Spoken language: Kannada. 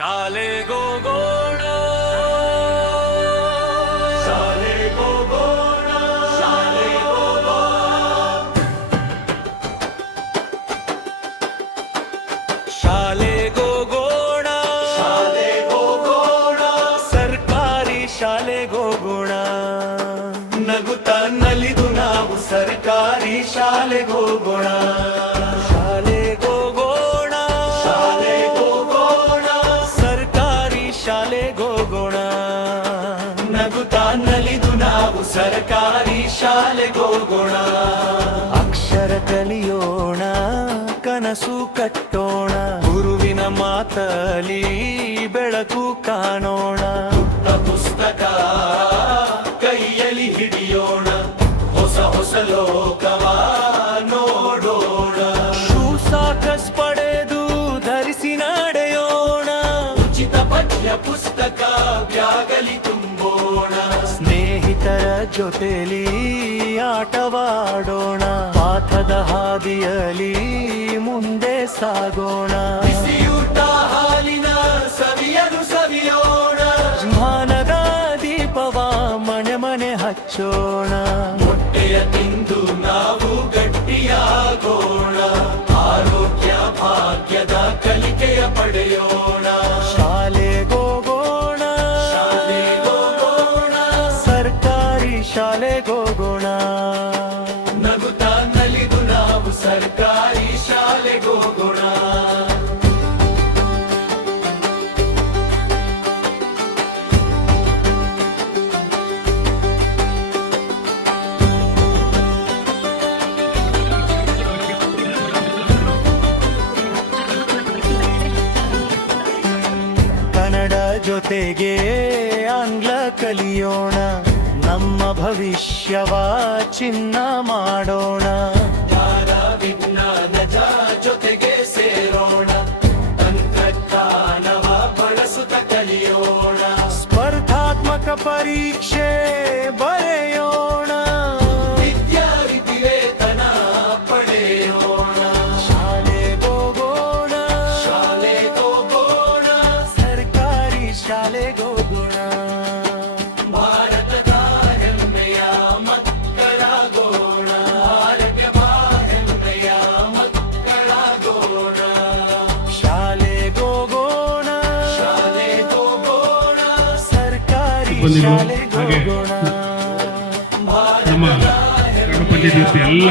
ಶಾಲೆಗೋಗೋಣ ಶಾಲೆಗೋಗೋಣ ಶಾಲೆಗೋಗೋಣ ಶಾಲೆಗೋಗೋಣ ಸರ್ಕಾರಿ ಶಾಲೆಗೋಗೋಣ ನಗುತ್ತಾ ನಲಿದು ನಾವು ಸರ್ಕಾರಿ ಶಾಲೆಗೋಗೋಣ ಶಾಲೆಗೋಗೋಣ ನಗುತ್ತಾ ನಲಿದು ನಾವು ಸರ್ಕಾರಿ ಶಾಲೆಗೋಗೋಣ ಅಕ್ಷರ ಕಲಿಯೋಣ ಕನಸು ಕಟ್ಟೋಣ ಗುರುವಿನ ಮಾತಲಿ ಬೆಳಕು ಕಾಣೋಣ ಪುಸ್ತಕ ಕೈಯಲ್ಲಿ ಹಿಡಿಯೋಣ ಹೊಸ ಹೊಸ ಲೋಕವ ನೋಡೋಣ ಶೂ ಸಾಕಸ್ ಪಡೆದು ಧರಿಸಿ ನಡೆಯೋಣ ಉಚಿತ ಪಠ್ಯ ಪುಸ್ತಕ ಬ್ಯಾಗಲಿ ತುಂಬೋಣ ಸ್ನೇಹಿತರ ಜೊತೆಲಿ ಆಟವಾಡೋಣ ಪಾಠದ ಹಾದಿಯಲಿ ಮುಂದೆ ಸಾಗೋಣ ಬಿಸಿಯೂಟ ಹಾಲಿನ ಸವಿಯಲು ಸವಿಯೋಣ ಜ್ಞಾನದ ದೀಪವ ಮನೆ ಮನೆ ಹಚ್ಚೋಣ ಮೊಟ್ಟೆಯ ತಿಂದು ನಾವು ಗಟ್ಟಿಯಾಗೋಣ ಆರೋಗ್ಯ ಭಾಗ್ಯದ ಕಲಿಕೆಯ ಪಡೆಯೋಣ ಶಾಲೆಗೋಗೋಣ ಶಾಲೆಗೋಗೋಣ ಸರ್ಕಾರಿ ಶಾಲೆಗೋಗೋಣ ನಗುತ್ತಾ ನಲಿದು ನಾವು ಸರ್ಕಾರಿ ಶಾಲೆಗೋಗೋಣ ಕನ್ನಡ ಜೊತೆಗೆ ಆಂಗ್ಲ ಕಲಿಯೋಣ ನಮ್ಮ ಭವಿಷ್ಯವ ಚಿನ್ನ ಮಾಡೋಣ ವಿಜ್ಞಾನದ ಜೊತೆಗೆ ಸೇರೋಣ ತಂತ್ರಜ್ಞಾನವ ಬಳಸುತ್ತ ಕಲಿಯೋಣ ಸ್ಪರ್ಧಾತ್ಮಕ ಪರೀಕ್ಷೆ ಬರೆಯೋಣ ವಿದ್ಯಾರ್ಥಿ ವೇತನ ಪಡೆಯೋಣ ಶಾಲೆಗೋಗೋಣ ಶಾಲೆಗೋಗೋಣ ಸರ್ಕಾರಿ ಶಾಲೆಗೋಗೋಣ ಭಾರತದ ಹೆಮ್ಮೆಯ ಮಕ್ಕಳಾಗೋಣ ಆರೋಗ್ಯದ ಹೆಮ್ಮೆಯ ಮಕ್ಕಳಾಗೋಣ ಶಾಲೆಗೋಗೋಣ ಶಾಲೆಗೋಗೋಣ ಸರ್ಕಾರಿ ಶಾಲೆಗೋಗೋಣ ನಮ್ಮ ಗ್ರಾಮ ಪಂಚಾಯತ್ ಎಲ್ಲ